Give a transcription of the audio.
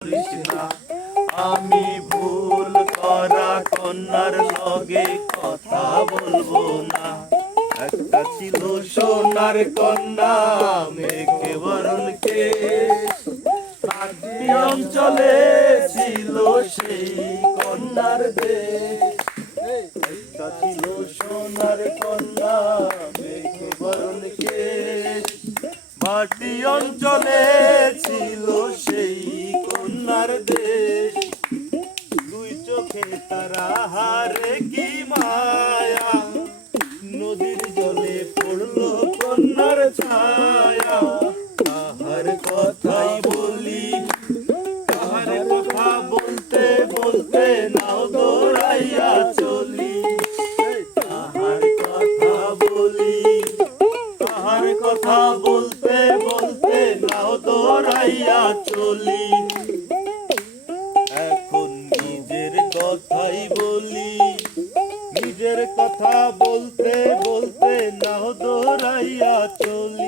করিস না। আমি ভুল করা কন্যার লগে কথা বলবো না। একটা ছিল সোনার কন্যা মেঘে বরণ কেশ, পার্বতী অঞ্চলে ছিল সেই কন্যার দেশ। একটা ছিল সোনার কন্যা মেঘে বরণ কেশ, পার্বতী অঞ্চলে ছিল সেই কন্যার দেশ। দুই চোখে তারা হারে কি মায়া, নদীর জলে পড়লো কন্যার ছায়া। তাহার কথাই বলি, তাহার কথা বলতে বলতে নাও দৌড়াইয়া চলি। তাহার কথা বলি, তাহার কথা বলতে বলতে নাও দৌড়াইয়া চলি। এখন নিজের কথাই বলি, নিজের কথা বলতে বলতে নাও দৌড়াইয়া চলি।